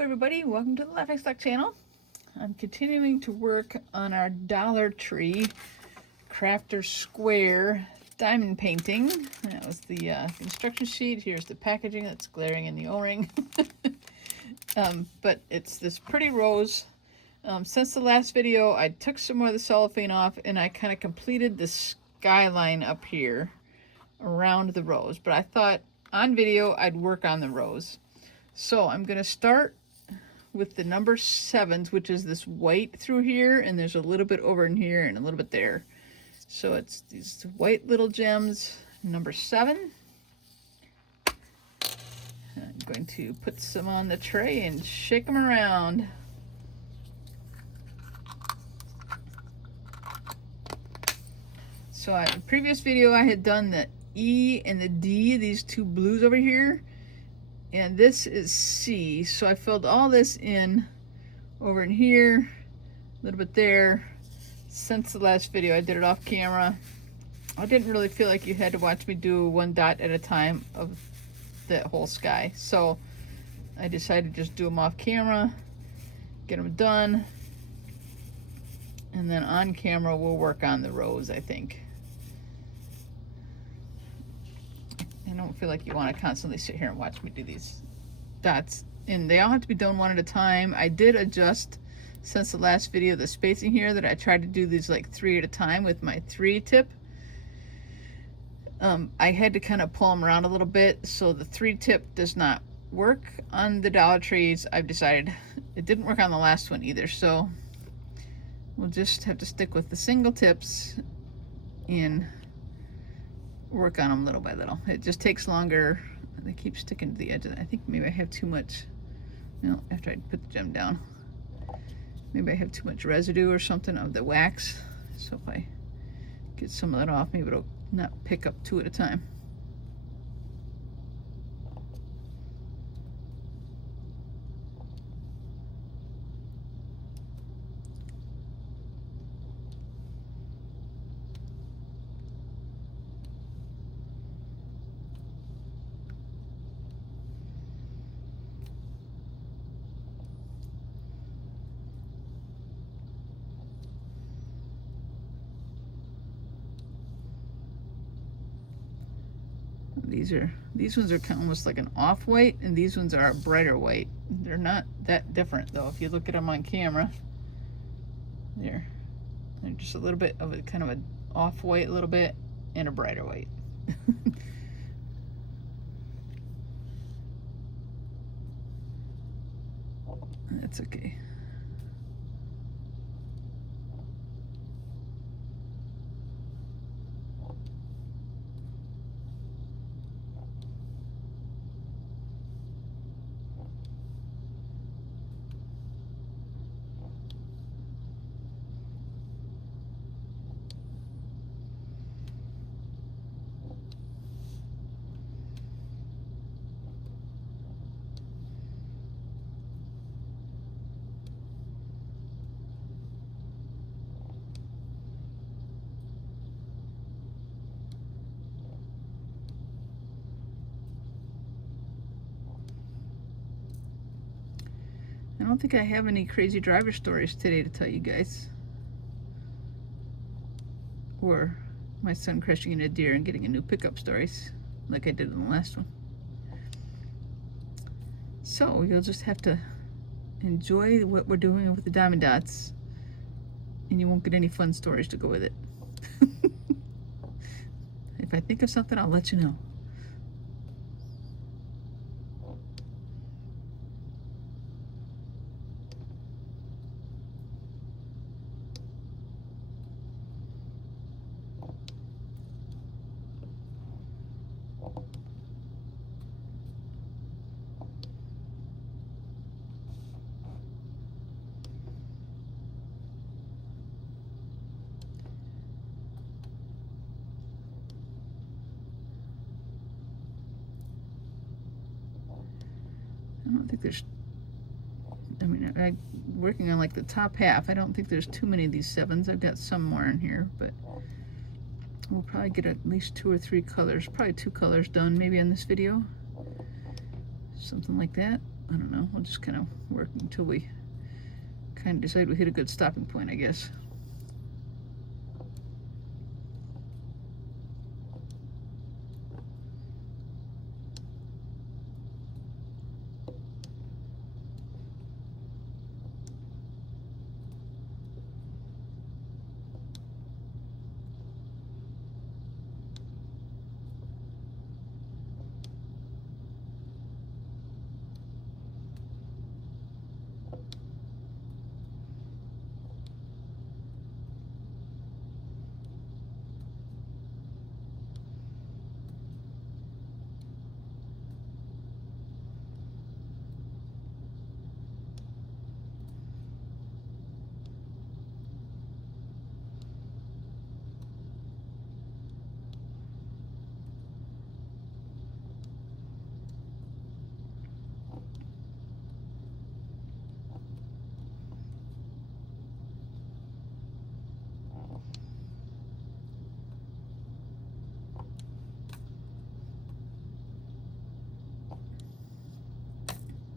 everybody, welcome to the Laughing Stock channel. I'm continuing to work on our Dollar Tree Crafter Square diamond painting. That was the instruction sheet. Here's the packaging that's glaring in the O-ring. But it's this pretty rose. Since the last video, I took some more of the cellophane off and I kind of completed the skyline up here around the rose. But I thought on video I'd work on the rose. So I'm going to start with the number 7s, which is this white through here, and there's a little bit over in here and a little bit there. So it's these white little gems, number 7. I'm going to put some on the tray and shake them around. So in the previous video I had done the E and the D, these two blues over here. And this is C, so I filled all this in over in here, a little bit there. Since the last video, I did it off camera. I didn't really feel like you had to watch me do one dot at a time of the whole sky. So I decided to just do them off camera, get them done. And then on camera, we'll work on the rose, I think. I don't feel like you want to constantly sit here and watch me do these dots, and they all have to be done one at a time. I did adjust since the last video the spacing here, that I tried to do these like 3 at a time with my 3 tip. I had to kind of pull them around a little bit, so the 3 tip does not work on the Dollar Trees. I've decided it didn't work on the last one either, so we'll just have to stick with the single tips and work on them little by little. It just takes longer. They keep sticking to the edge of it. I think maybe I have too much, no, after I put the gem down, maybe I have too much residue or something of the wax. So if I get some of that off, maybe it'll not pick up 2 at a time. These ones are kind of almost like an off-white, and these ones are a brighter white. They're not that different though. If you look at them on camera, they're just a little bit of a kind of an off-white, a little bit, and a brighter white. That's okay. I don't think I have any crazy driver stories today to tell you guys. Or my son crashing into a deer and getting a new pickup stories like I did in the last one. So you'll just have to enjoy what we're doing with the diamond dots, and you won't get any fun stories to go with it. If I think of something, I'll let you know. I don't think there's, I mean, I'm working on like the top half. I don't think there's too many of these 7s. I've got some more in here, but we'll probably get at least 2 or 3 colors, probably 2 colors done maybe in this video. Something like that. I don't know, we'll just kind of work until we kind of decide we hit a good stopping point, I guess.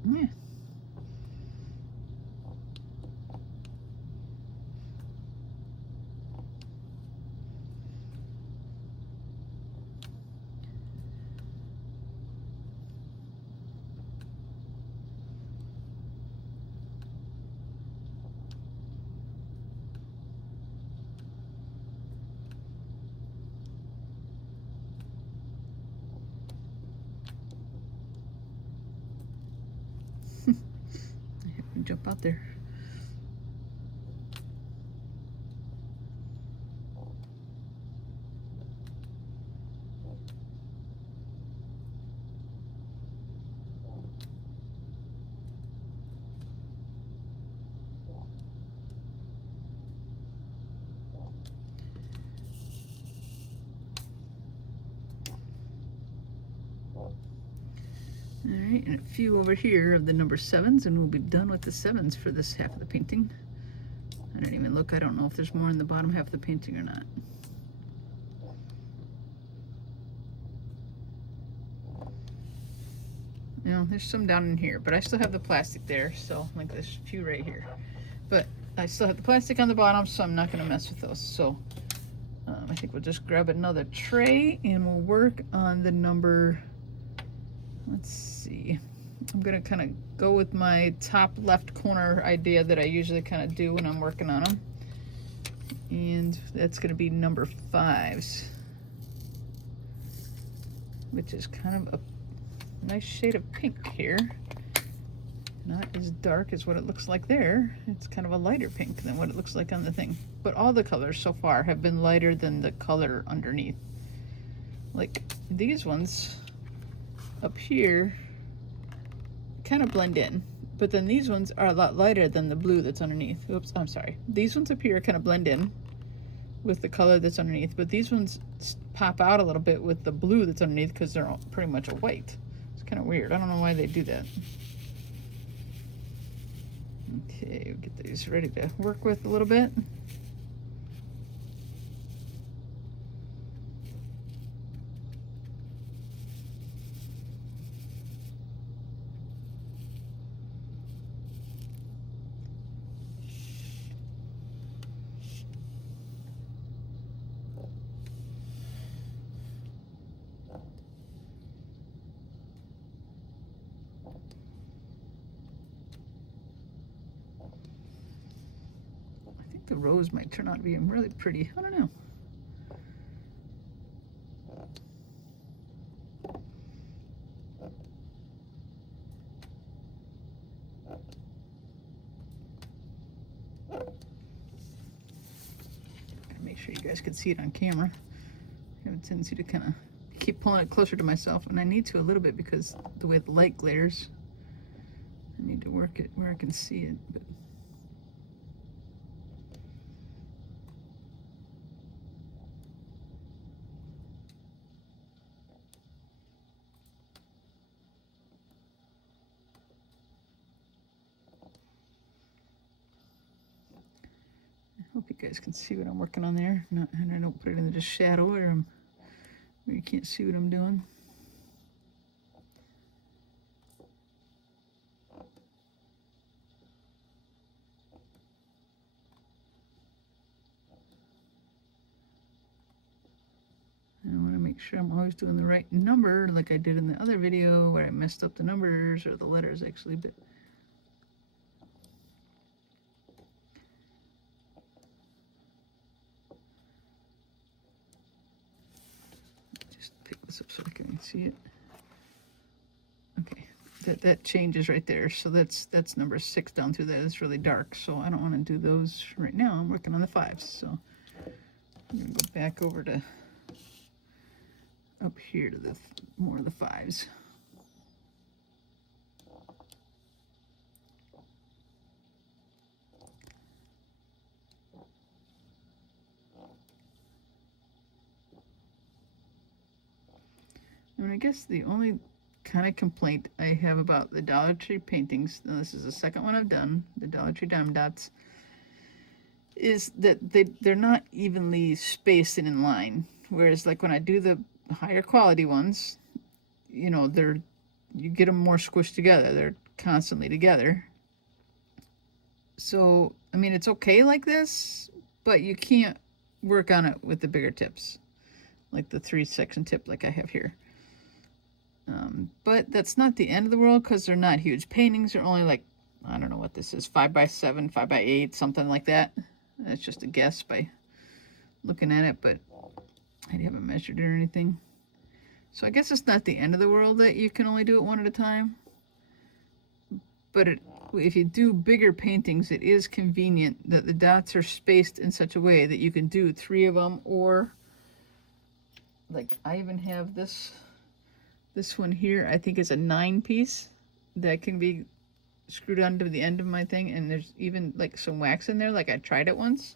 Yeah. Jump out there. All right, and a few over here of the number 7s, and we'll be done with the 7s for this half of the painting. I didn't even look. I don't know if there's more in the bottom half of the painting or not. No, there's some down in here, but I still have the plastic there, so like this few right here. But I still have the plastic on the bottom, so I'm not going to mess with those. So I think we'll just grab another tray and we'll work on the number, let's see. I'm going to kind of go with my top left corner idea that I usually kind of do when I'm working on them. And that's going to be number 5s, which is kind of a nice shade of pink here. Not as dark as what it looks like there. It's kind of a lighter pink than what it looks like on the thing. But all the colors so far have been lighter than the color underneath. Like these ones up here kind of blend in, but then these ones are a lot lighter than the blue that's underneath. Oops, I'm sorry. These ones up here kind of blend in with the color that's underneath, but these ones pop out a little bit with the blue that's underneath because they're pretty much a white. It's kind of weird. I don't know why they do that. Okay, we'll get these ready to work with a little bit. The rose might turn out being really pretty. I don't know. Gotta make sure you guys can see it on camera. I have a tendency to kind of keep pulling it closer to myself, and I need to a little bit because the way the light glares. I need to work it where I can see it. But hope you guys can see what I'm working on there. And I don't put it in the shadow where you can't see what I'm doing. sure I'm always doing the right number like I did in the other video where I messed up the numbers, or the letters actually, but just pick this up so I can see it. Okay, that changes right there. So that's number 6 down through there. It's really dark, so I don't want to do those right now. I'm working on the 5s, so I'm gonna go back over to up here to the more of the 5s. I mean, I guess the only kind of complaint I have about the Dollar Tree paintings, now this is the second one I've done, the Dollar Tree Diamond Dots, is that they're not evenly spaced and in line. Whereas like when I do the higher quality ones, you know, you get them more squished together. They're constantly together. So, I mean, it's okay like this, but you can't work on it with the bigger tips, like the 3-section tip like I have here. But that's not the end of the world because they're not huge paintings. They're only like, I don't know what this is, 5x7, 5x8, something like that. That's just a guess by looking at it, but I haven't measured it or anything. So I guess it's not the end of the world that you can only do it one at a time. But if you do bigger paintings, it is convenient that the dots are spaced in such a way that you can do 3 of them, or like I even have this one here, I think is a 9-piece that can be screwed onto the end of my thing, and there's even like some wax in there, like I tried it once.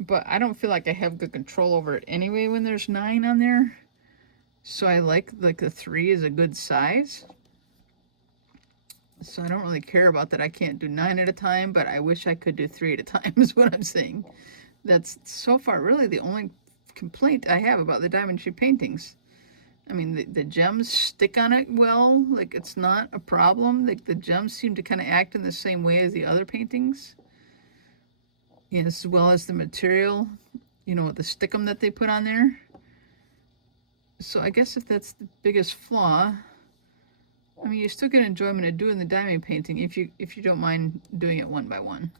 But I don't feel like I have good control over it anyway when there's 9 on there. So I like the 3 is a good size. So I don't really care about that I can't do 9 at a time, but I wish I could do 3 at a time is what I'm saying. That's so far really the only complaint I have about the Diamond Tree paintings. I mean, the gems stick on it well, like it's not a problem. Like the gems seem to kind of act in the same way as the other paintings. As well as the material, you know, the stickum that they put on there. So I guess if that's the biggest flaw, I mean, you still get enjoyment of doing the diamond painting if you don't mind doing it one by one.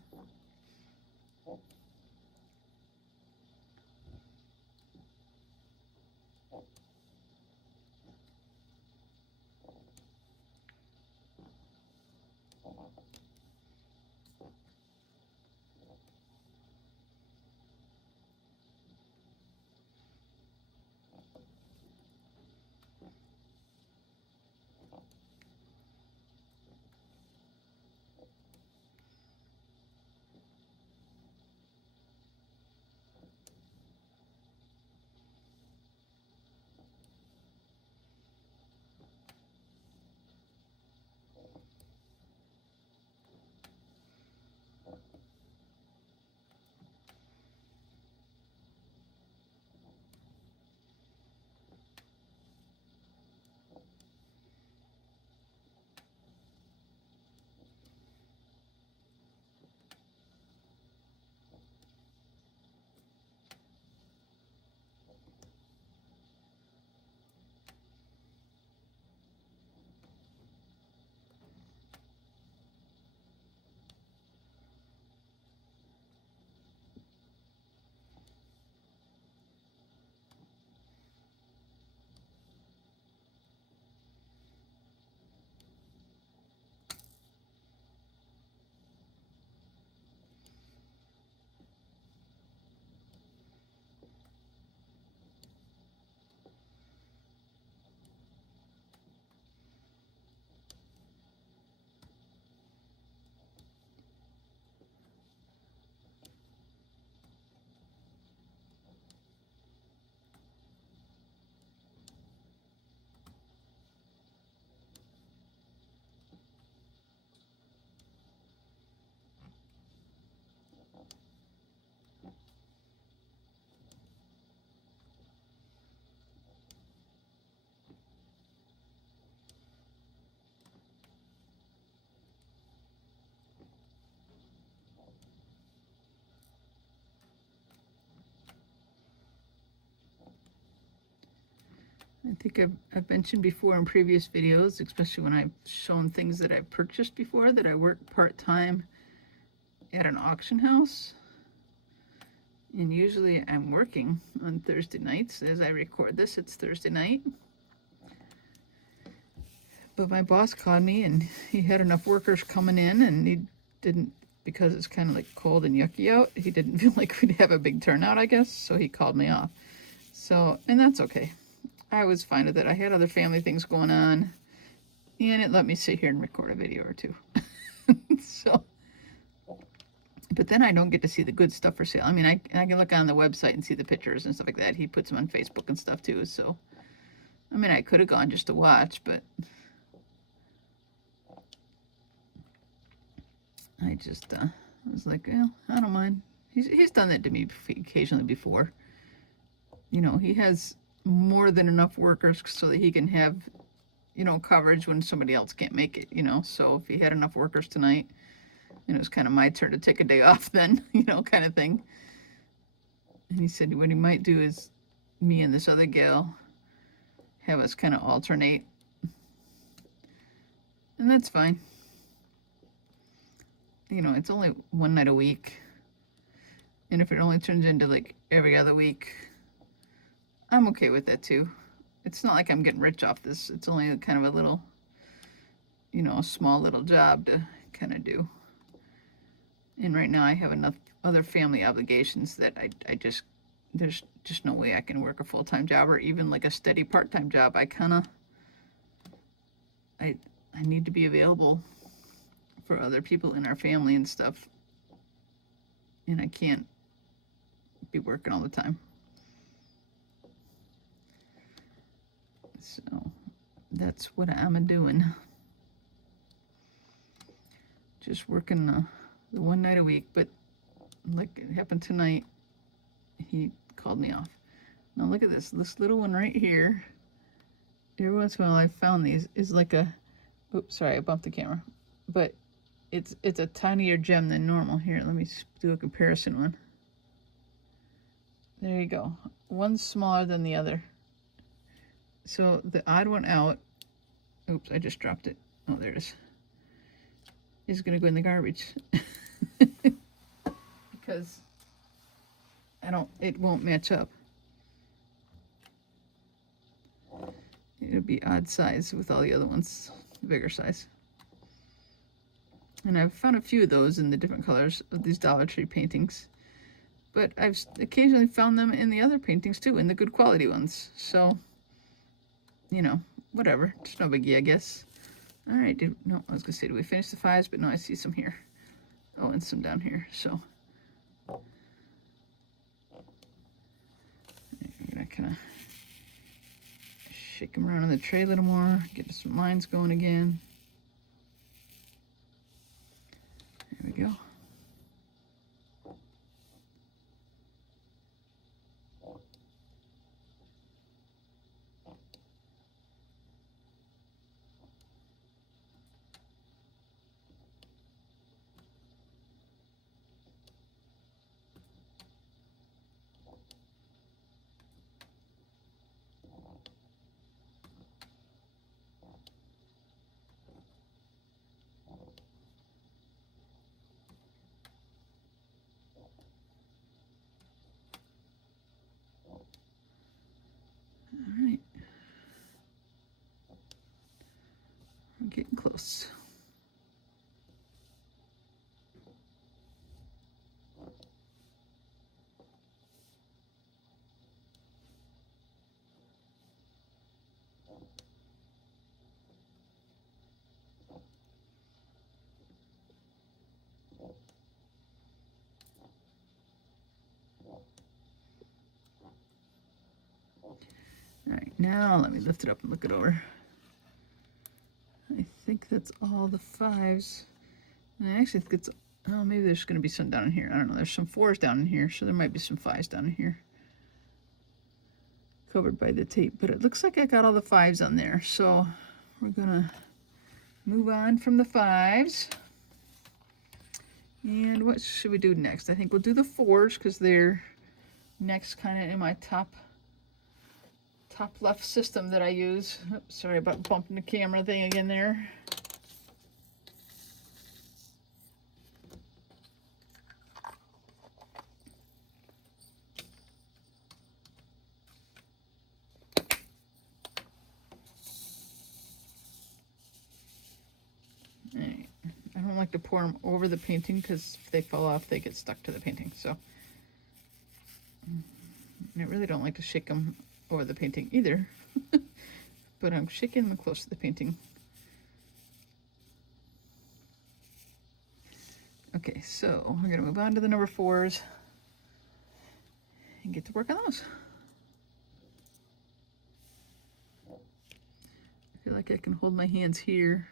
I think I've mentioned before in previous videos, especially when I've shown things that I've purchased before, that I work part-time at an auction house. And usually I'm working on Thursday nights. As I record this, it's Thursday night. But my boss called me and he had enough workers coming in, and he didn't, because it's kind of like cold and yucky out, he didn't feel like we'd have a big turnout, I guess, so he called me off. So, and that's okay. I was fine with it. I had other family things going on, and it let me sit here and record a video or two. So, but then I don't get to see the good stuff for sale. I mean, I can look on the website and see the pictures and stuff like that. He puts them on Facebook and stuff too. So, I mean, I could have gone just to watch, but I just was like, well, I don't mind. He's done that to me occasionally before. You know, he has more than enough workers so that he can have, you know, coverage when somebody else can't make it, you know. So if he had enough workers tonight, and it was kind of my turn to take a day off then, you know, kind of thing. And he said what he might do is me and this other gal have us kind of alternate. And that's fine. You know, it's only one night a week. And if it only turns into like every other week, I'm okay with that too. It's not like I'm getting rich off this. It's only kind of a little, you know, a small little job to kind of do. And right now I have enough other family obligations that I just, there's just no way I can work a full-time job or even like a steady part-time job. I need to be available for other people in our family and stuff. And I can't be working all the time. So that's what I'm doing. Just working the one night a week, but like it happened tonight, he called me off. Now look at this little one right here. Every once in a while I found these, is like a, oops, sorry, I bumped the camera, but it's a tinier gem than normal. Here, let me do a comparison one. There you go. One's smaller than the other. So the odd one out, oops, I just dropped it. Oh, there it is. Is going to go in the garbage. Because it won't match up. It'll be odd size with all the other ones, bigger size. And I've found a few of those in the different colors of these Dollar Tree paintings. But I've occasionally found them in the other paintings too, in the good quality ones. So, you know, whatever. It's no biggie, I guess. All right, no, I was gonna say, did we finish the fives? But no, I see some here. Oh, and some down here, so. I'm gonna kind of shake them around on the tray a little more, get some lines going again. There we go. All right. We're getting close. All right, now let me lift it up and look it over. I think that's all the fives. And I actually think it's, oh, maybe there's going to be some down in here. I don't know. There's some fours down in here, so there might be some fives down in here. Covered by the tape, but it looks like I got all the fives on there. So we're going to move on from the fives. And what should we do next? I think we'll do the fours because they're next kind of in my top top left system that I use. Oops, sorry about bumping the camera thing again there. Alright. I don't like to pour them over the painting because if they fall off, they get stuck to the painting. So I really don't like to shake them over the painting either. But I'm shaking them close to the painting. Okay, so we're gonna move on to the number 4s and get to work on those. I feel like I can hold my hands here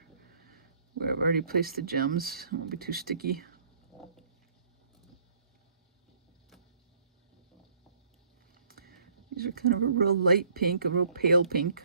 where I've already placed the gems. It won't be too sticky. These are kind of a real light pink, a real pale pink.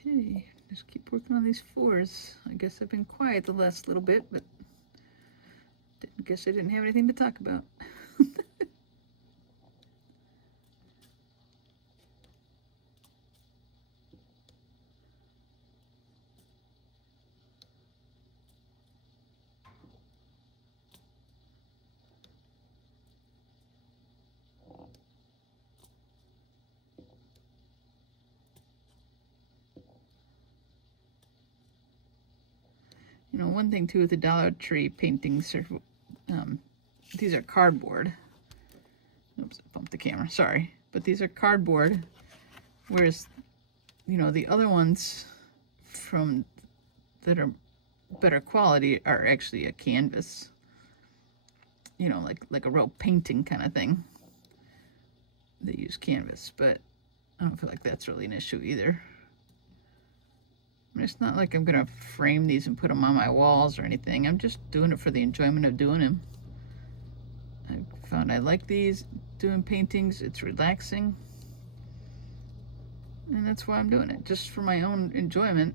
Okay, just keep working on these 4s. I guess I've been quiet the last little bit, but guess I didn't have anything to talk about. You know, one thing too with the Dollar Tree paintings are, these are cardboard. Oops, I bumped the camera, sorry. But these are cardboard, whereas, you know, the other ones from that are better quality are actually a canvas. You know, like a real painting kind of thing. They use canvas, but I don't feel like that's really an issue either. I mean, it's not like I'm gonna frame these and put them on my walls or anything. I'm just doing it for the enjoyment of doing them. I found I like these, doing paintings. It's relaxing. And that's why I'm doing it, just for my own enjoyment.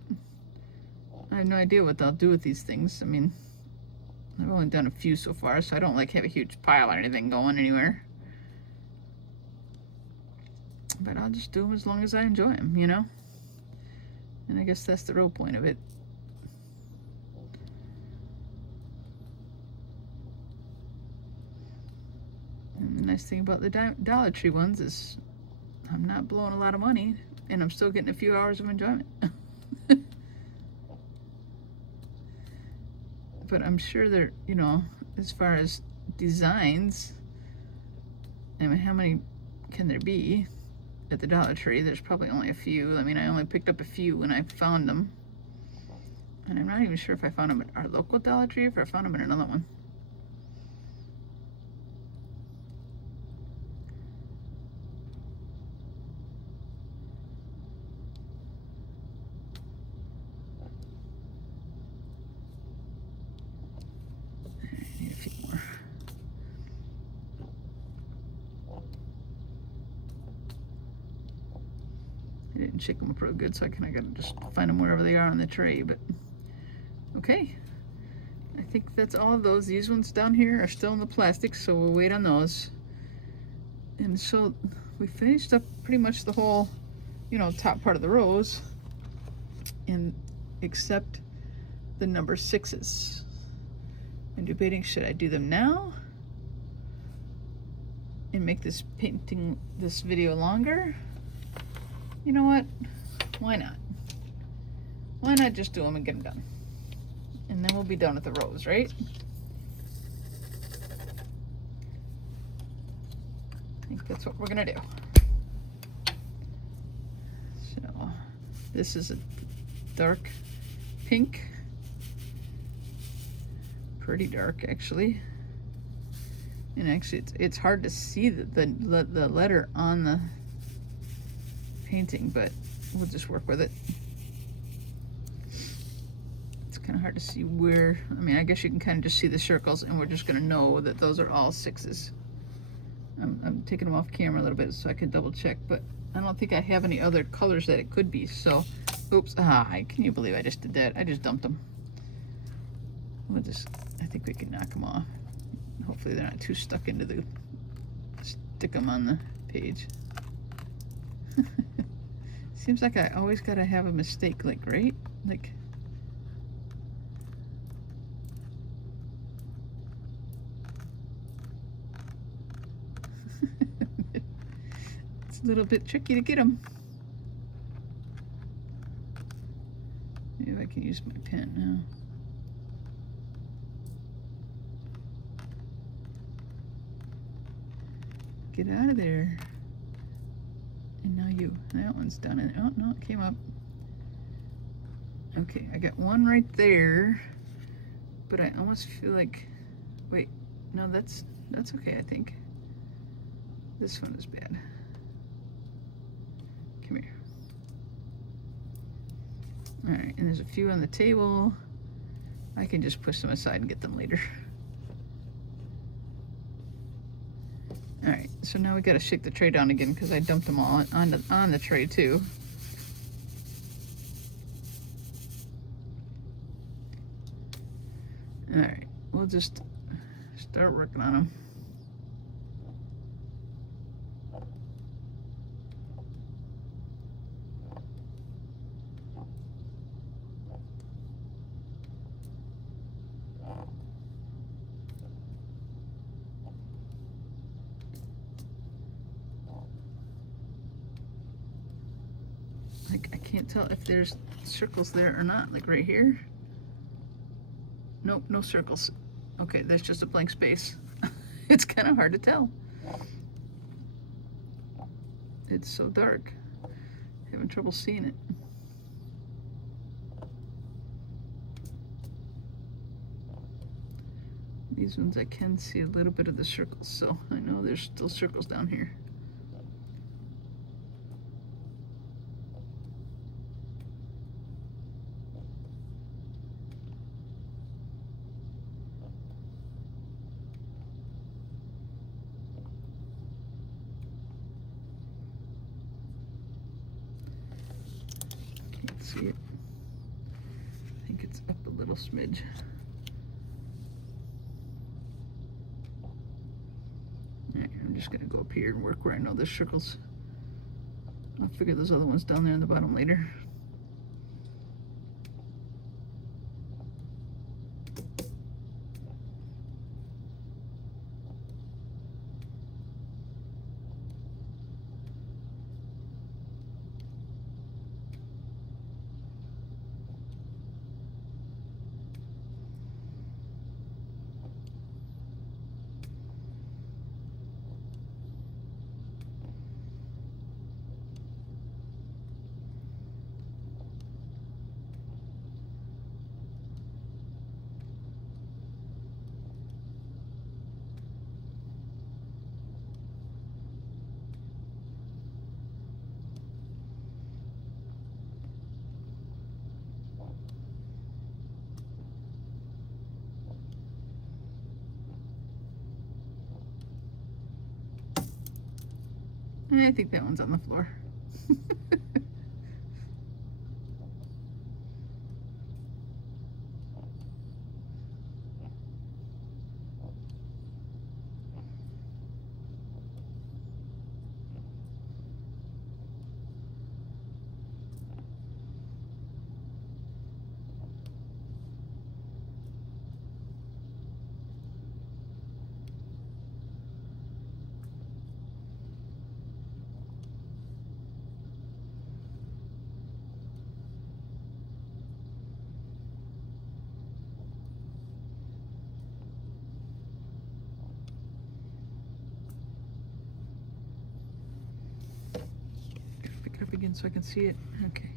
I have no idea what they'll do with these things. I mean, I've only done a few so far, so I don't like have a huge pile or anything going anywhere. but I'll just do them as long as I enjoy them, you know? And I guess that's the real point of it. And the nice thing about the Dollar Tree ones is I'm not blowing a lot of money, and I'm still getting a few hours of enjoyment. But I'm sure they're, you know, as far as designs, I mean, how many can there be at the Dollar Tree? There's probably only a few. I mean, I only picked up a few when I found them. And I'm not even sure if I found them at our local Dollar Tree or if I found them at another one. I need a few more. I didn't shake them up real good, so I kind of got to just find them wherever they are on the tray, but okay. I think that's all of those. These ones down here are still in the plastic, so we'll wait on those. And so we finished up pretty much the whole, you know, top part of the rows, and except the number 6s. I'm debating, should I do them now and make this video longer? You know what? Why not? Why not just do them and get them done? And then we'll be done with the rows, right? I think that's what we're gonna do. So this is a dark pink. Pretty dark, actually. And actually it's hard to see the letter on the painting, but we'll just work with it. It's kind of hard to see where, I mean, I guess you can kind of just see the circles, and we're just going to know that those are all 6s. I'm taking them off camera a little bit so I can double check, but I don't think I have any other colors that it could be, so, oops, can you believe I just did that? I just dumped them. I think we can knock them off. Hopefully they're not too stuck into stick them on the page. Seems like I always gotta have a mistake, like, right? Like, it's a little bit tricky to get them. Maybe I can use my pen now. Get out of there. And now you. That one's done. And oh no, it came up. Okay, I got one right there, but I almost feel like, wait, no, that's okay, I think. This one is bad. Come here. All right, and there's a few on the table. I can just push them aside and get them later. All right, so now we got to shake the tray down again because I dumped them all on the tray too. All right, we'll just start working on them. I can't tell if there's circles there or not, like right here. Nope, no circles. Okay, that's just a blank space. It's kind of hard to tell. It's so dark. Having trouble seeing it. These ones I can see a little bit of the circles, so I know there's still circles down here. See it. I think it's up a little smidge. All right, I'm just gonna go up here and work where I know there's circles. figure those other ones down there in the bottom later. I think that one's on the floor. Pick it up again so I can see it. Okay.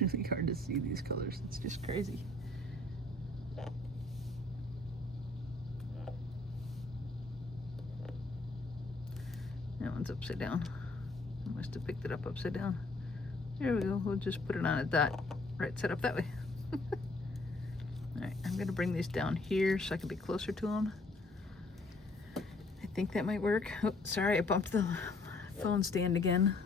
It's really hard to see these colors. It's just crazy. That one's upside down. I must have picked it up upside down. There we go. We'll just put it on a dot right set up that way. Alright, I'm going to bring these down here so I can be closer to them. I think that might work. Oh, sorry, I bumped the phone stand again.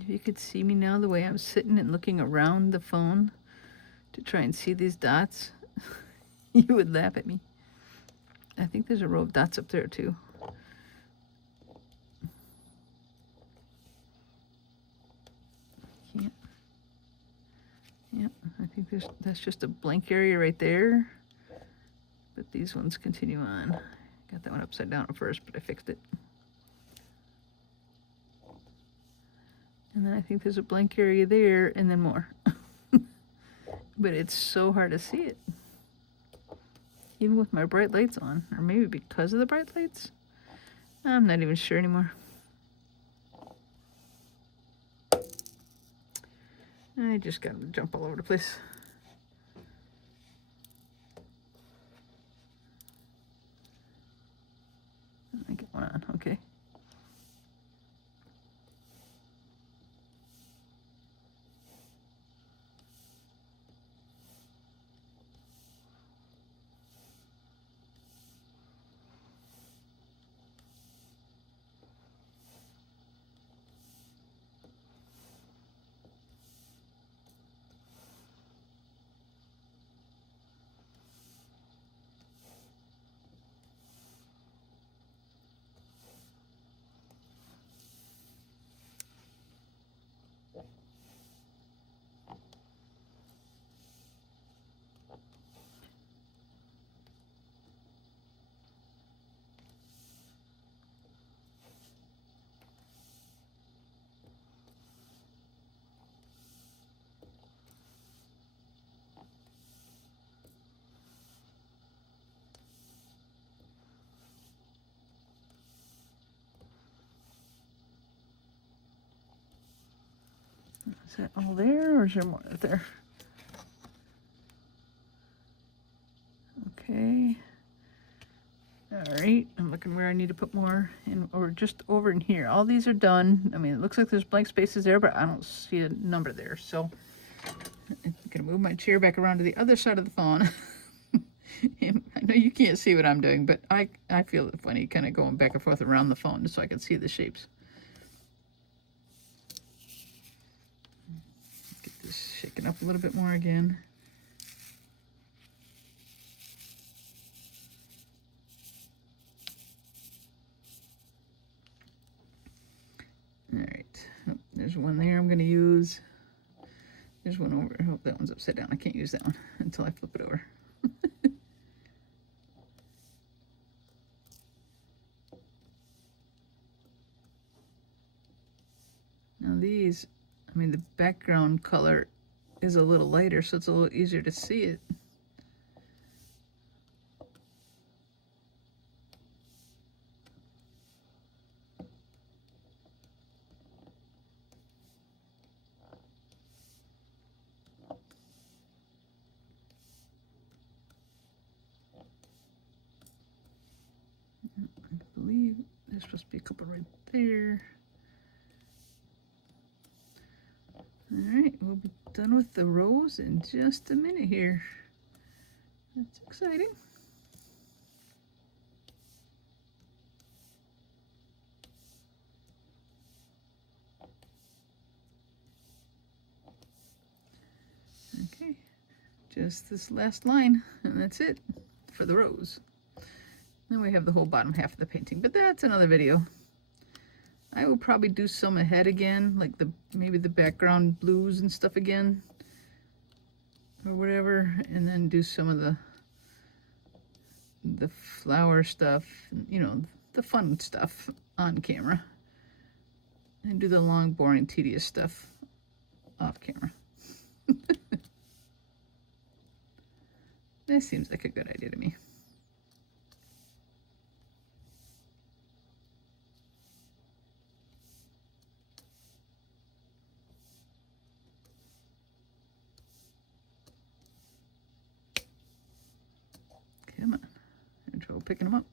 If you could see me now, the way I'm sitting and looking around the phone to try and see these dots, you would laugh at me. I think there's a row of dots up there too. Can't. Yep, I think that's just a blank area right there. But these ones continue on. Got that one upside down at first, but I fixed it. And then I think there's a blank area there, and then more. But it's so hard to see it. Even with my bright lights on. Or maybe because of the bright lights? I'm not even sure anymore. I just got to jump all over the place. I get one on, okay. Is that all there, or is there more there? Okay. All right, I'm looking where I need to put more in, or just over in here. All these are done. I mean, it looks like there's blank spaces there, but I don't see a number there. So I'm gonna move my chair back around to the other side of the phone. And I know you can't see what I'm doing, but I feel it funny kind of going back and forth around the phone so I can see the shapes. Get this shaken up a little bit more again. All right, oh, there's one there I'm going to use. There's one over. I hope that one's upside down. I can't use that one until I flip it over. Now these, I mean, the background color is a little lighter, so it's a little easier to see it. I believe there's supposed to be a couple right there. All right, we'll be done with the rose in just a minute here. That's exciting. Okay, just this last line, and that's it for the rose. Then we have the whole bottom half of the painting, but that's another video. I will probably do some ahead again, like maybe the background blues and stuff again, or whatever, and then do some of the flower stuff, you know, the fun stuff on camera, and do the long, boring, tedious stuff off camera. That seems like a good idea to me. Come on, I'm having trouble picking them up.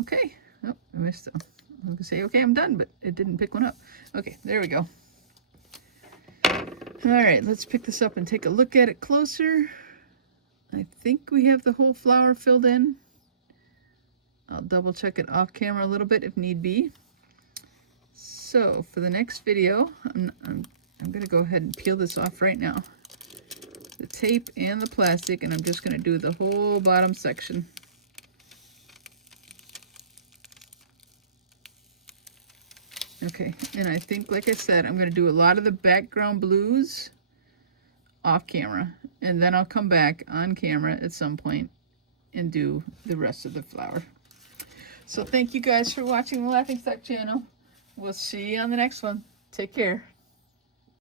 Okay, oh, I missed them. I was gonna say, okay, I'm done, but it didn't pick one up. Okay, there we go. All right, let's pick this up and take a look at it closer. I think we have the whole flower filled in. I'll double check it off camera a little bit if need be. So for the next video, I'm gonna go ahead and peel this off right now. The tape and the plastic, and I'm just gonna do the whole bottom section. Okay, and I think, like I said, I'm going to do a lot of the background blues off camera, and then I'll come back on camera at some point and do the rest of the flower. So thank you guys for watching the Laughing Stock channel. We'll see you on the next one. Take care.